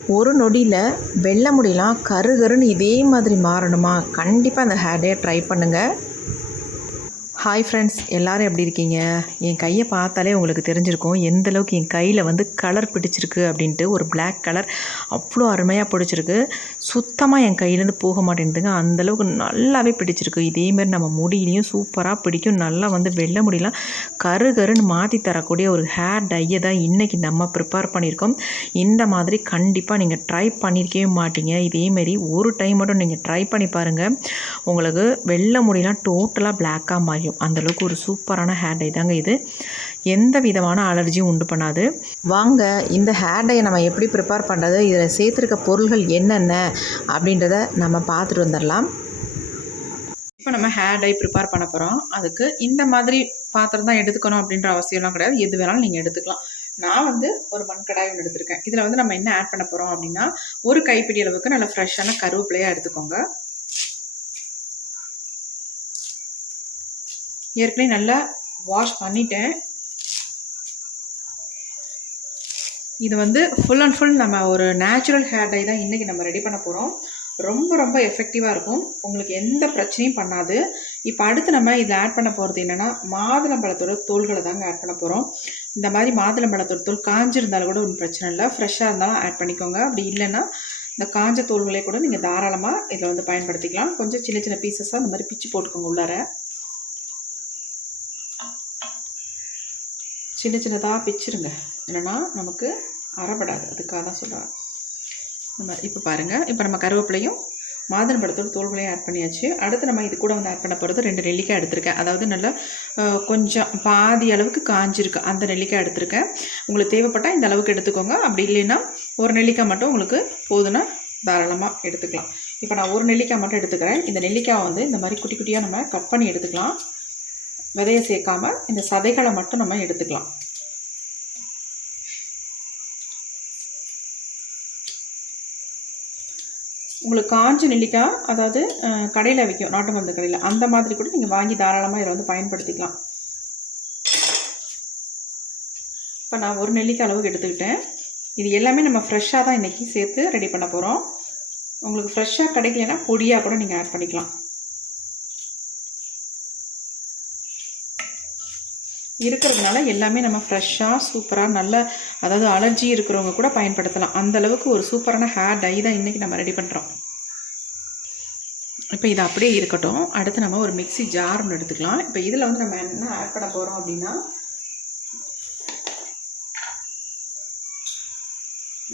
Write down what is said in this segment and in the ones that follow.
ஒரு நொடியில் வெள்ளை முடியெல்லாம் கரு கருன்னு இதே மாதிரி மாறணுமா? கண்டிப்பாக அந்த ஹேர் டே ட்ரை பண்ணுங்கள் ஹாய் ஃப்ரெண்ட்ஸ் எல்லாரும் எப்படி இருக்கீங்க? என் கையை பார்த்தாலே உங்களுக்கு தெரிஞ்சிருக்கும். எந்த அளவுக்கு என் கையில் வந்து கலர் பிடிச்சிருக்கு அப்படின்ட்டு ஒரு பிளாக் கலர் அவ்வளோ அருமையாக பிடிச்சிருக்கு. சுத்தமாக என் கையிலேருந்து போக மாட்டேங்குதுங்க அந்தளவுக்கு நல்லாவே பிடிச்சிருக்கு. இதேமாரி நம்ம முடியிலையும் சூப்பராக பிடிக்கும். நல்லா வந்து வெள்ளை முடியலாம் கரு கருன்னு மாற்றி தரக்கூடிய ஒரு ஹேர் டையை தான் இன்றைக்கி நம்ம ப்ரிப்பேர் பண்ணியிருக்கோம். இந்த மாதிரி கண்டிப்பாக நீங்கள் ட்ரை பண்ணியிருக்கவே மாட்டீங்க. இதேமாரி ஒரு டைம் மட்டும் நீங்கள் ட்ரை பண்ணி பாருங்கள் உங்களுக்கு வெள்ளை முடியெல்லாம் டோட்டலாக பிளாக்காக மாறிடும். அந்தளவுக்கு ஒரு சூப்பரான ஹேர் டை தாங்க இது. எந்த விதமான அலர்ஜியும் உண்டு பண்ணாது. வாங்க இந்த ஹேர் டையை நம்ம எப்படி ப்ரிப்பேர் பண்ணுறது இதில் சேர்த்துருக்க பொருள்கள் என்னென்ன அப்படின்றத நம்ம பார்த்துட்டு வந்துடலாம் இப்போ நம்ம ஹேர் டை ப்ரிப்பேர் பண்ண போகிறோம் அதுக்கு இந்த மாதிரி பாத்திரம் தான் எடுத்துக்கணும் அப்படின்ற அவசியம்லாம் கிடையாது. எது வேணாலும் நீங்கள் எடுத்துக்கலாம். நான் வந்து ஒரு மண் கடாய் ஒன்று எடுத்திருக்கேன். இதில் வந்து நம்ம என்ன ஆட் பண்ண போகிறோம் அப்படின்னா ஒரு கைப்பிடி அளவுக்கு நல்ல ஃப்ரெஷ்ஷான கருவேப்பிலையாக எடுத்துக்கோங்க. ஏற்கனவே நல்லா வாஷ் பண்ணிட்டேன். இது வந்து ஃபுல் அண்ட் ஃபுல் நம்ம ஒரு நேச்சுரல் ஹேர் டை தான் இன்றைக்கி நம்ம ரெடி பண்ண போகிறோம் ரொம்ப ரொம்ப எஃபெக்டிவாக இருக்கும். உங்களுக்கு எந்த பிரச்சனையும் பண்ணாது. இப்போ அடுத்து நம்ம இதில் ஆட் பண்ண போகிறது என்னென்னா மாதுளம்பழத்தோட தோள்களை தாங்க ஆட் பண்ண போகிறோம் இந்த மாதிரி மாதுளம்பழத்தோட தோல் காஞ்சிருந்தாலும் கூட ஒன்றும் பிரச்சனை இல்லை. ஃப்ரெஷ்ஷாக இருந்தாலும் ஆட் பண்ணிக்கோங்க. அப்படி இல்லைன்னா இந்த காஞ்ச தோல்களே கூட நீங்கள் தாராளமாக இதில் வந்து பயன்படுத்திக்கலாம். கொஞ்சம் சின்ன சின்ன பீசஸாக இந்த மாதிரி பிச்சு போட்டுக்கோங்க உள்ளார. சின்ன சின்னதாக பிச்சிருங்க. என்னென்னா நமக்கு அறப்படாது. அதுக்காக தான் சொல்கிறேன் நம்ம இப்போ பாருங்கள் இப்போ நம்ம கருவேப்பிலையும் மாதுளம்பழத்தோட தோல்களையும் ஆட் பண்ணியாச்சு. அடுத்து நம்ம இது கூட வந்து ஆட் பண்ண போகிறது ரெண்டு நெல்லிக்காய் எடுத்திருக்கேன். அதாவது நல்லா கொஞ்சம் பாதி அளவுக்கு காஞ்சிருக்கு. அந்த நெல்லிக்காய் எடுத்திருக்கேன். உங்களுக்கு தேவைப்பட்டால் இந்த அளவுக்கு எடுத்துக்கோங்க. அப்படி இல்லைன்னா ஒரு நெல்லிக்காய் மட்டும் உங்களுக்கு போதுன்னா தாராளமாக எடுத்துக்கலாம். இப்போ நான் ஒரு நெல்லிக்காய் மட்டும் எடுத்துக்கிறேன். இந்த நெல்லிக்காய் வந்து இந்த மாதிரி குட்டி குட்டியாக நம்ம கட் பண்ணி எடுத்துக்கலாம். விதையை சேர்க்காம இந்த சதைகளை மட்டும் நம்ம எடுத்துக்கலாம். உங்களுக்கு காஞ்ச நெல்லிக்காய் அதாவது கடையில் விற்கும் நாட்டு மருந்து கடையில் அந்த மாதிரி கூட நீங்கள் வாங்கி தாராளமாக இதை வந்து பயன்படுத்திக்கலாம். இப்போ நான் ஒரு நெல்லிக்காய் அளவுக்கு எடுத்துக்கிட்டேன். இது எல்லாமே நம்ம ஃப்ரெஷ்ஷாக தான் இன்றைக்கி சேர்த்து ரெடி பண்ண போகிறோம் உங்களுக்கு ஃப்ரெஷ்ஷாக கிடைக்கலன்னா பொடியாக கூட நீங்கள் ஆட் பண்ணிக்கலாம். இருக்கிறதுனால எல்லாமே நம்ம ஃப்ரெஷ்ஷாக சூப்பராக நல்ல அதாவது அலர்ஜி இருக்கிறவங்க கூட பயன்படுத்தலாம். அந்த அளவுக்கு ஒரு சூப்பரான ஹேர் டை தான் இன்றைக்கி நம்ம ரெடி பண்ணுறோம் இப்போ இது அப்படியே இருக்கட்டும். அடுத்து நம்ம ஒரு மிக்ஸி ஜார் ஒன்று எடுத்துக்கலாம். இப்போ இதில் வந்து நம்ம என்ன ஆட் பண்ண போகிறோம் அப்படின்னா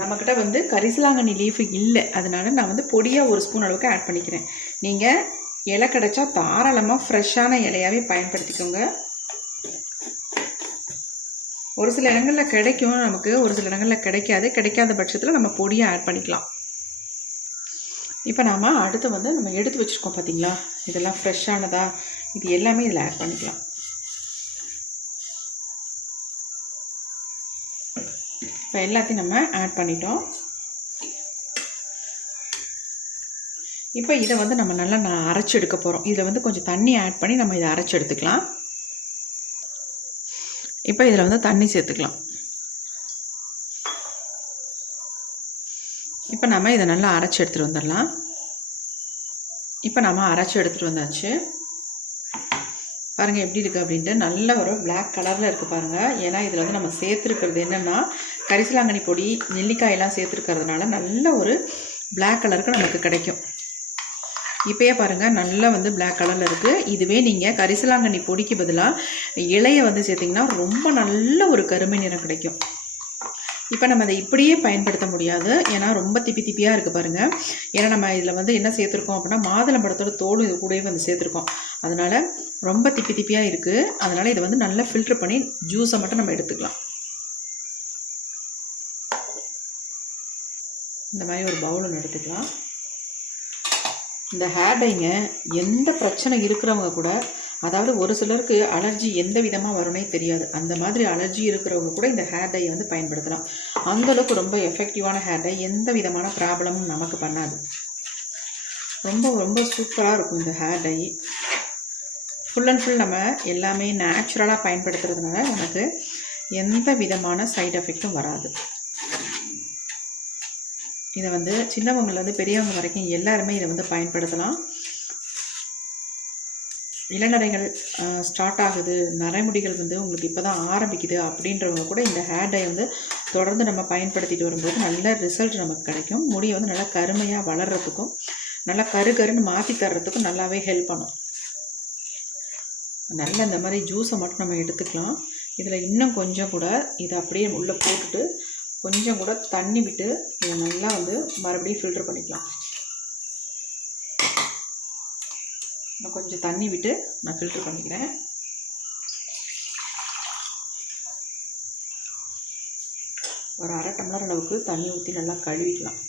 நம்மக்கிட்ட வந்து கரிசலாங்கண்ணி லீஃபு இல்லை. அதனால நான் வந்து பொடியாக ஒரு ஸ்பூன் அளவுக்கு ஆட் பண்ணிக்கிறேன். நீங்கள் இலை கிடச்சா தாராளமாக ஃப்ரெஷ்ஷான இலையாவே பயன்படுத்திக்கோங்க. ஒரு சில இடங்களில் கிடைக்கும். நமக்கு ஒரு சில இடங்களில் கிடைக்காது. கிடைக்காத பட்சத்தில் நம்ம பொடியை ஆட் பண்ணிக்கலாம். இப்போ நாம் அடுத்து வந்து நம்ம எடுத்து வச்சுருக்கோம் பார்த்தீங்களா இதெல்லாம் ஃப்ரெஷ்ஷானதா இது எல்லாமே இதில் ஆட் பண்ணிக்கலாம். இப்போ எல்லாத்தையும் நம்ம ஆட் பண்ணிட்டோம். இப்போ இதை வந்து நம்ம நல்லா நான் அரைச்சி எடுக்க போகிறோம் இதில் வந்து கொஞ்சம் தண்ணி ஆட் பண்ணி நம்ம இதை அரைச்சி எடுத்துக்கலாம். இப்போ இதில் வந்து தண்ணி சேர்த்துக்கலாம். இப்போ நம்ம இதை நல்லா அரைச்சி எடுத்துகிட்டு வந்துடலாம். இப்போ நம்ம அரைச்சி எடுத்துகிட்டு வந்தாச்சு. பாருங்கள் எப்படி இருக்குது அப்படின்ட்டு. நல்ல ஒரு பிளாக் கலரில் இருக்குது பாருங்கள் ஏன்னா இதில் வந்து நம்ம சேர்த்துருக்கிறது என்னென்னா கரிசலாங்கண்ணி பொடி நெல்லிக்காயெல்லாம் சேர்த்துருக்கிறதுனால நல்ல ஒரு பிளாக் கலருக்கு நமக்கு கிடைக்கும். இப்போயே பாருங்கள் நல்லா வந்து பிளாக் கலரில் இருக்குது இதுவே நீங்கள் கரிசலாங்கண்ணி பொடிக்கு பதிலாக இலையை வந்து சேர்த்திங்கன்னா ரொம்ப நல்ல ஒரு கருமை நிறம் கிடைக்கும். இப்போ நம்ம அதை இப்படியே பயன்படுத்த முடியாது. ஏன்னா ரொம்ப திப்பி திப்பியாக இருக்குது பாருங்கள் ஏன்னா நம்ம இதில் வந்து என்ன சேர்த்துருக்கோம் அப்படின்னா மாதுளம்பழத்தோட தோல் இது கூடவே வந்து சேர்த்துருக்கோம். அதனால் ரொம்ப திப்பி திப்பியாக இருக்குது அதனால் இதை வந்து நல்லா ஃபில்டர் பண்ணி ஜூஸை மட்டும் நம்ம எடுத்துக்கலாம். இந்த மாதிரி ஒரு பவுல் ஒன்று எடுத்துக்கலாம். இந்த ஹேர் டைங்க எந்த பிரச்சனை இருக்கிறவங்க கூட அதாவது ஒரு சிலருக்கு அலர்ஜி எந்த விதமாக வரும்னே தெரியாது. அந்த மாதிரி அலர்ஜி இருக்கிறவங்க கூட இந்த ஹேர் டையை வந்து பயன்படுத்தலாம். அந்தளவுக்கு ரொம்ப எஃபெக்டிவான ஹேர் டை எந்த விதமான ப்ராப்ளமும் நமக்கு பண்ணாது. ரொம்ப ரொம்ப சூப்பராக இருக்கும் இந்த hair dye full and full நம்ம எல்லாமே நேச்சுரலாக பயன்படுத்துறதுனால நமக்கு எந்த விதமான சைட் எஃபெக்ட்டும் வராது. இதை வந்து சின்னவங்கலேருந்து பெரியவங்க வரைக்கும் எல்லாருமே இதை வந்து பயன்படுத்தலாம். இளநடைகள் ஸ்டார்ட் ஆகுது. நரைமுடிகள் வந்து உங்களுக்கு இப்போ தான் ஆரம்பிக்குது அப்படின்றவங்க கூட இந்த ஹேர் டை வந்து தொடர்ந்து நம்ம பயன்படுத்திட்டு வரும்போது நல்ல ரிசல்ட் நமக்கு கிடைக்கும். முடியை வந்து நல்லா கருமையாக வளர்கிறதுக்கும் நல்லா கரு கருன்னு மாற்றி தர்றதுக்கும் நல்லாவே ஹெல்ப் பண்ணும். நல்ல இந்த மாதிரி ஜூஸை மட்டும் நம்ம எடுத்துக்கலாம். இதில் இன்னும் கொஞ்சம் கூட இதை அப்படியே உள்ளே போட்டுட்டு கொஞ்சம் கூட தண்ணி விட்டு இதை நல்லா வந்து மறுபடியும் ஃபில்டர் பண்ணிக்கலாம். இன்னும் கொஞ்சம் தண்ணி விட்டு நான் ஃபில்டர் பண்ணிக்கிறேன். ஒரு அரை டம்ளர் அளவுக்கு தண்ணி ஊற்றி நல்லா கழுவிக்கலாம்.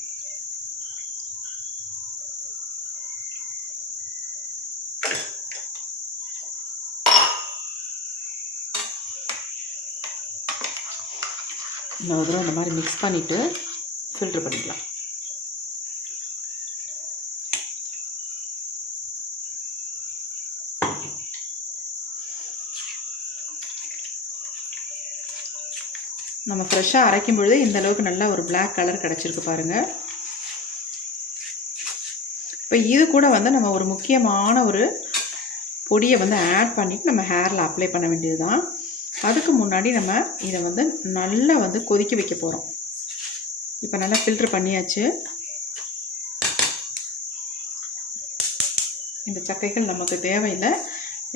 இன்னொரு தடவை இந்த மாதிரி மிக்ஸ் பண்ணிவிட்டு ஃபில்ட்ரு பண்ணிக்கலாம். நம்ம ஃப்ரெஷ்ஷாக அரைக்கும் பொழுது இந்த அளவுக்கு நல்லா ஒரு பிளாக் கலர் கிடச்சிருக்கு பாருங்கள் இப்போ இது கூட வந்து நம்ம ஒரு முக்கியமான ஒரு பொடியை வந்து ஆட் பண்ணிவிட்டு நம்ம ஹேரில் அப்ளை பண்ண வேண்டியது தான் அதுக்கு முன்னாடி நம்ம இதை வந்து நல்லா வந்து கொதிக்க வைக்க போகிறோம் இப்போ நல்லா ஃபில்ட்ரு பண்ணியாச்சு. இந்த சக்கைகள் நமக்கு தேவையில்லை.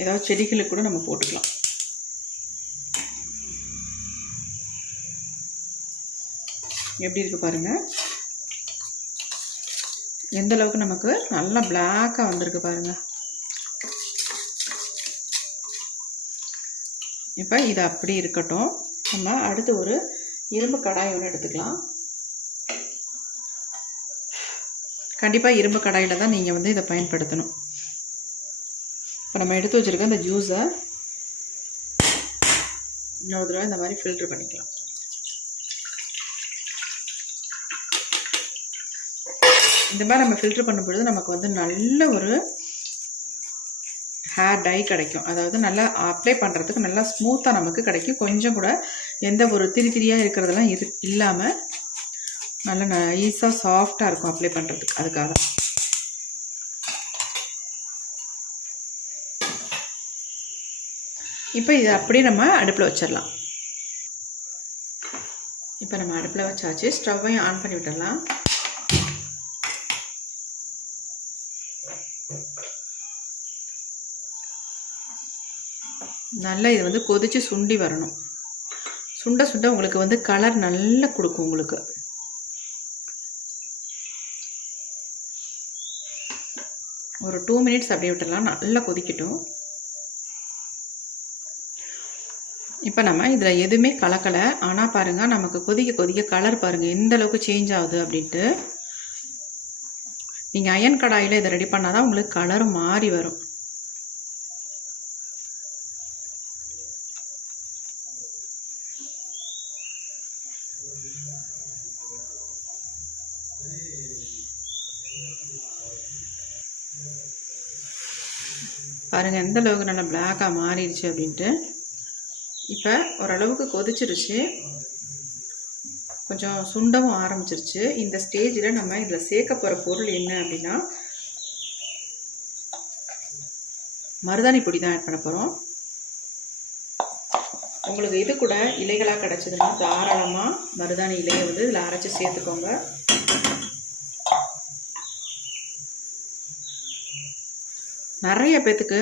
ஏதாவது செடிகளுக்கு கூட நம்ம போட்டுக்கலாம். எப்படி இருக்குது பாருங்க. எந்த அளவுக்கு நமக்கு நல்லா பிளாக்காக வந்திருக்கு பாருங்க. இப்போ இது அப்படி இருக்கட்டும். நம்ம அடுத்து ஒரு இரும்பு கடாய் ஒன்று எடுத்துக்கலாம். கண்டிப்பாக இரும்பு கடாயில் தான் நீங்கள் வந்து இதை பயன்படுத்தணும். இப்போ நம்ம எடுத்து வச்சுருக்க இந்த ஜூஸை இன்னொரு தடவை இந்த மாதிரி ஃபில்ட்ரு பண்ணிக்கலாம். இந்த மாதிரி நம்ம ஃபில்ட்ரு பண்ணும் பொழுது நமக்கு வந்து நல்ல ஒரு ஹேர் டை கிடைக்கும். அதாவது நல்லா அப்ளை பண்ணுறதுக்கு நல்லா ஸ்மூத்தாக நமக்கு கிடைக்கும். கொஞ்சம் கூட எந்த ஒரு திரி திரியாக இருக்கிறதெல்லாம் இரு இல்லாமல் நல்லா நைஸாக சாஃப்டாக இருக்கும் அப்ளை பண்ணுறதுக்கு அதுக்காக. தான் இப்போ இதை அப்படியே நம்ம அடுப்பில் வச்சிடலாம். இப்போ நம்ம அடுப்பில் வச்சாச்சு. ஸ்டவ்வையும் ஆன் பண்ணி விட்டுடலாம். நல்லா இது வந்து கொதித்து சுண்டி வரணும். சுண்ட சுண்ட உங்களுக்கு வந்து கலர் நல்லா கொடுக்கும் உங்களுக்கு. ஒரு டூ மினிட்ஸ் அப்படியே விட்டுடலாம். நல்லா கொதிக்கட்டும். இப்போ நம்ம இதில் எதுவுமே கலக்கலை. ஆனால் பாருங்கள் நமக்கு கொதிக்க கொதிக்க கலர் பாருங்கள் எந்த அளவுக்கு சேஞ்ச் ஆகுது அப்படின்ட்டு. நீங்கள் அயன் கடாயில் இதை ரெடி பண்ணால் தான் உங்களுக்கு கலர் மாறி வரும். பாருங்கள் எந்த அளவுக்கு நல்லா பிளாக்காக மாறிடுச்சு அப்படின்ட்டு. இப்போ ஓரளவுக்கு கொதிச்சிருச்சு. கொஞ்சம் சுண்டவும் ஆரம்பிச்சிருச்சு. இந்த ஸ்டேஜில் நம்ம இதில் சேர்க்க போகிற பொருள் என்ன அப்படின்னா மருதாணி பொடி தான் ஆட் பண்ண போகிறோம் உங்களுக்கு இது கூட இலைகளாக கிடச்சிதுன்னா தாராளமாக மருதாணி இலையை வந்து இதில் அரைச்சி சேர்த்துக்கோங்க. நிறைய பேர்த்துக்கு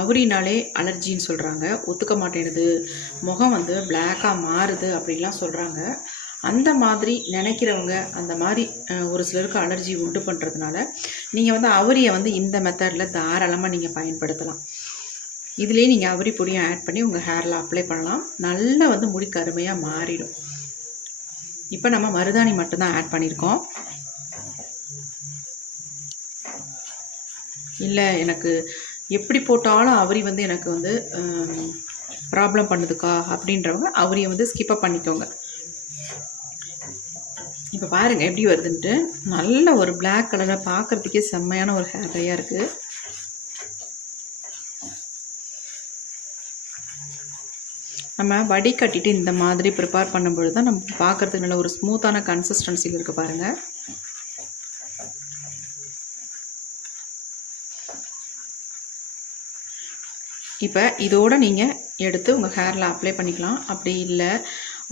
அவுரினாலே அலர்ஜின்னு சொல்கிறாங்க ஒத்துக்க மாட்டேனுது முகம் வந்து பிளாக்காக மாறுது அப்படின்லாம் சொல்கிறாங்க அந்த மாதிரி நினைக்கிறவங்க அந்த மாதிரி ஒரு சிலருக்கு அலர்ஜி உண்டு பண்ணுறதுனால நீங்கள் வந்து அவரியை வந்து இந்த மெத்தடில் தாராளமாக நீங்கள் பயன்படுத்தலாம். இதுலேயே நீங்கள் அவரி பொடியும் ஆட் பண்ணி உங்கள் ஹேரில் அப்ளை பண்ணலாம். நல்லா வந்து முடி கருமையாக மாறிடும். இப்போ நம்ம மருதாணி மட்டும்தான் ஆட் பண்ணியிருக்கோம். இல்லை எனக்கு எப்படி போட்டாலும் அவரி வந்து எனக்கு வந்து ப்ராப்ளம் பண்ணுதுக்கா அப்படின்றவங்க அவரியை வந்து ஸ்கிப்பப் பண்ணிக்கோங்க. இப்போ பாருங்கள் எப்படி வருதுன்ட்டு. நல்ல ஒரு பிளாக் கலரில் பார்க்குறதுக்கே செம்மையான ஒரு ஹேர் டையாக இருக்குது நம்ம வடிகட்டிட்டு இந்த மாதிரி ப்ரிப்பேர் பண்ணும்பொழுது தான் நம்ம பார்க்குறதுக்கு நல்ல ஒரு ஸ்மூத்தான கன்சிஸ்டன்சியில் இருக்குது பாருங்கள் இப்போ இதோடு நீங்கள் எடுத்து உங்கள் ஹேரில் அப்ளை பண்ணிக்கலாம். அப்படி இல்லை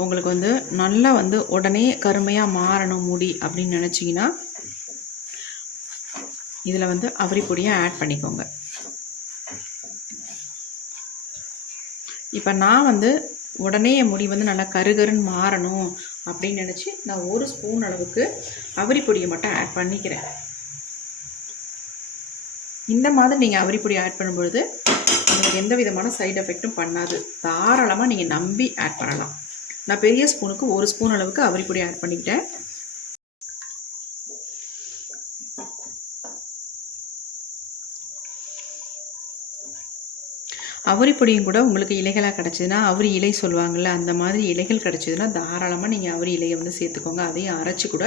உங்களுக்கு வந்து நல்லா வந்து உடனே கருமையாக மாறணும் முடி அப்படின்னு நினச்சிங்கன்னா இதில் வந்து அவரி பொடியை ஆட் பண்ணிக்கோங்க. இப்போ நான் வந்து உடனே என் முடி வந்து நல்லா கருகருன்னு மாறணும் அப்படின்னு நினச்சி நான் ஒரு ஸ்பூன் அளவுக்கு அவரி பொடியை மட்டும் ஆட் பண்ணிக்கிறேன். இந்த மாதிரி நீங்கள் அவரி பொடி ஆட் பண்ணும்பொழுது உங்களுக்கு எந்த விதமான சைடு எஃபெக்ட்டும் பண்ணாது. தாராளமாக நீங்கள் நம்பி ஆட் பண்ணலாம். நான் பெரிய ஸ்பூனுக்கு ஒரு ஸ்பூன் அளவுக்கு அவரி பொடி ஆட் பண்ணிக்கிட்டேன். அவரி பொடியும் கூட உங்களுக்கு இலைகளாக கிடச்சிதுன்னா அவரி இலை சொல்லுவாங்கள்ல அந்த மாதிரி இலைகள் கிடச்சிதுன்னா தாராளமாக நீங்கள் அவரி இலையை வந்து சேர்த்துக்கோங்க. அதையும் அரைச்சி கூட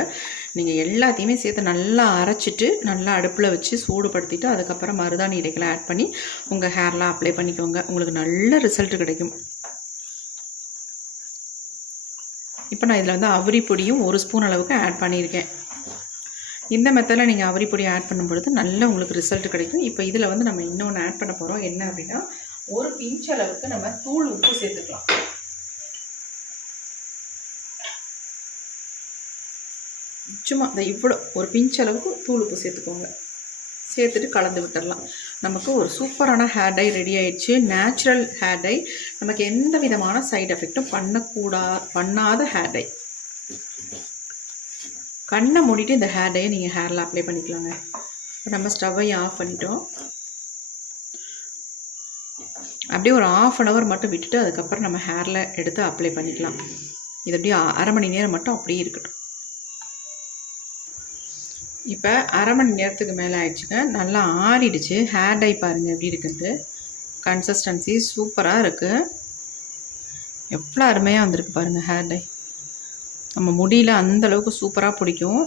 நீங்கள் எல்லாத்தையுமே சேர்த்து நல்லா அரைச்சிட்டு நல்லா அடுப்பில் வச்சு சூடுபடுத்திட்டு அதுக்கப்புறம் மருதாணி இடைகளை ஆட் பண்ணி உங்கள் ஹேர்லாம் அப்ளை பண்ணிக்கோங்க. உங்களுக்கு நல்ல ரிசல்ட் கிடைக்கும். இப்போ நான் இதில் வந்து அவரி பொடியும் ஒரு ஸ்பூன் அளவுக்கு ஆட் பண்ணியிருக்கேன். இந்த மெத்தடில் நீங்கள் அவரி பொடி ஆட் பண்ணும்பொழுது நல்ல உங்களுக்கு ரிசல்ட் கிடைக்கும். இப்போ இதில் வந்து நம்ம இன்னொன்று ஆட் பண்ண போகிறோம் என்ன அப்படின்னா ஒரு பிஞ்ச் அளவுக்கு நம்ம தூள் உப்பு சேர்த்துக்கலாம். சும்மா இந்த இவ்வளோ ஒரு பிஞ்ச் அளவுக்கு தூள் உப்பு சேர்த்துக்கோங்க. சேர்த்துட்டு கலந்து விட்டுடலாம் நமக்கு ஒரு சூப்பரான ஹேர் டை ரெடி ஆயிடுச்சு. நேச்சுரல் ஹேர் டை நமக்கு எந்த விதமான சைட் எஃபெக்டும் பண்ணக்கூடா பண்ணாத ஹேர் டை கண்ணை மூடிட்டு இந்த ஹேர் டையை நீங்கள் ஹேரில் அப்ளை பண்ணிக்கலாங்க. நம்ம ஸ்டவ்வையும் ஆஃப் பண்ணிட்டோம். அப்படியே ஒரு ஆஃப் அன் ஹவர் மட்டும் விட்டுட்டு அதுக்கப்புறம் நம்ம ஹேரில் எடுத்து அப்ளை பண்ணிக்கலாம். இது அப்படியே அரை மணி நேரம் மட்டும் அப்படியே இருக்கட்டும். இப்போ அரை மணி நேரத்துக்கு மேலே ஆயிடுச்சுங்க. நல்லா ஆறிடுச்சு. ஹேர் டை பாருங்கள் எப்படி இருக்குது கன்சிஸ்டன்சி சூப்பராக இருக்குது எவ்வளோ அருமையாக வந்திருக்கு பாருங்கள் ஹேர் டை நம்ம முடியல அந்தளவுக்கு சூப்பராக பிடிக்கும்.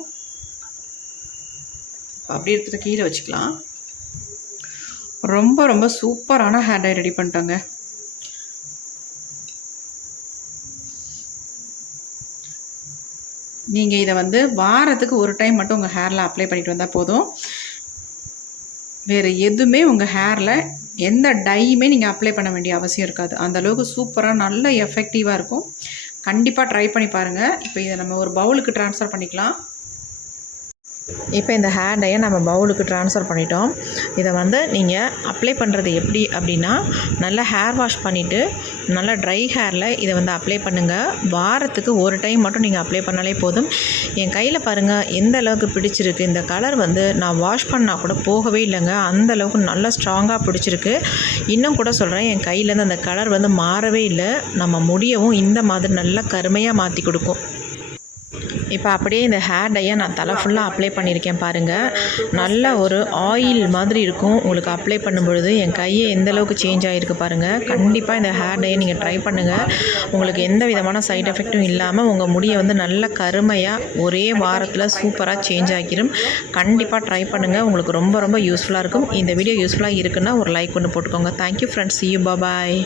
அப்படி எடுத்துகிட்டு கீழே வச்சுக்கலாம். ரொம்ப ரொம்ப சூப்பரான ஹேர் டை ரெடி பண்ணிட்டாங்க. நீங்கள் இதை வந்து வாரத்துக்கு ஒரு டைம் மட்டும் உங்கள் ஹேரில் அப்ளை பண்ணிட்டு வந்தால் போதும். வேறு எதுவுமே உங்கள் ஹேரில் எந்த டையுமே நீங்கள் அப்ளை பண்ண வேண்டிய அவசியம் இருக்காது. அந்தளவுக்கு சூப்பராக நல்ல எஃபெக்டிவாக இருக்கும். கண்டிப்பாக ட்ரை பண்ணி பாருங்கள் இப்போ இதை நம்ம ஒரு பவுலுக்கு ட்ரான்ஸ்ஃபர் பண்ணிக்கலாம். இப்போ இந்த ஹேர் டையை நம்ம பவுலுக்கு ட்ரான்ஸ்ஃபர் பண்ணிட்டோம். இதை வந்து நீங்கள் அப்ளை பண்ணுறது எப்படி அப்படின்னா நல்லா ஹேர் வாஷ் பண்ணிவிட்டு நல்லா ட்ரை ஹேரில் இதை வந்து அப்ளை பண்ணுங்கள் வாரத்துக்கு ஒரு டைம் மட்டும் நீங்கள் அப்ளை பண்ணாலே போதும். என் கையில் பாருங்கள் எந்த அளவுக்கு பிடிச்சிருக்கு. இந்த கலர் வந்து நான் வாஷ் பண்ணால் கூட போகவே இல்லைங்க. அந்த அளவுக்கு நல்லா ஸ்ட்ராங்காக பிடிச்சிருக்கு. இன்னும் கூட சொல்கிறேன் என் கையிலேருந்து அந்த கலர் வந்து மாறவே இல்லை. நம்ம முடியவும் இந்த மாதிரி நல்லா கருமையாக மாற்றி கொடுக்கும். இப்போ அப்படியே இந்த ஹேர் டையை நான் தலை ஃபுல்லாக அப்ளை பண்ணியிருக்கேன் பாருங்கள் நல்ல ஒரு ஆயில் மாதிரி இருக்கும். உங்களுக்கு அப்ளை பண்ணும்பொழுது என் கையை எந்த அளவுக்கு சேஞ்ச் ஆகிருக்கு பாருங்கள் கண்டிப்பாக இந்த ஹேர் டையை நீங்கள் ட்ரை பண்ணுங்கள் உங்களுக்கு எந்த விதமான சைட் எஃபெக்ட்டும் இல்லாமல் உங்கள் முடியை வந்து நல்ல கருமையாக ஒரே வாரத்தில் சூப்பராக சேஞ்ச் ஆகிரும் கண்டிப்பாக ட்ரை பண்ணுங்கள் உங்களுக்கு ரொம்ப ரொம்ப யூஸ்ஃபுல்லாக இருக்கும். இந்த வீடியோ யூஸ்ஃபுல்லாக இருக்குன்னா ஒரு லைக் ஒன்று போட்டுக்கோங்க. Thank you friends you bye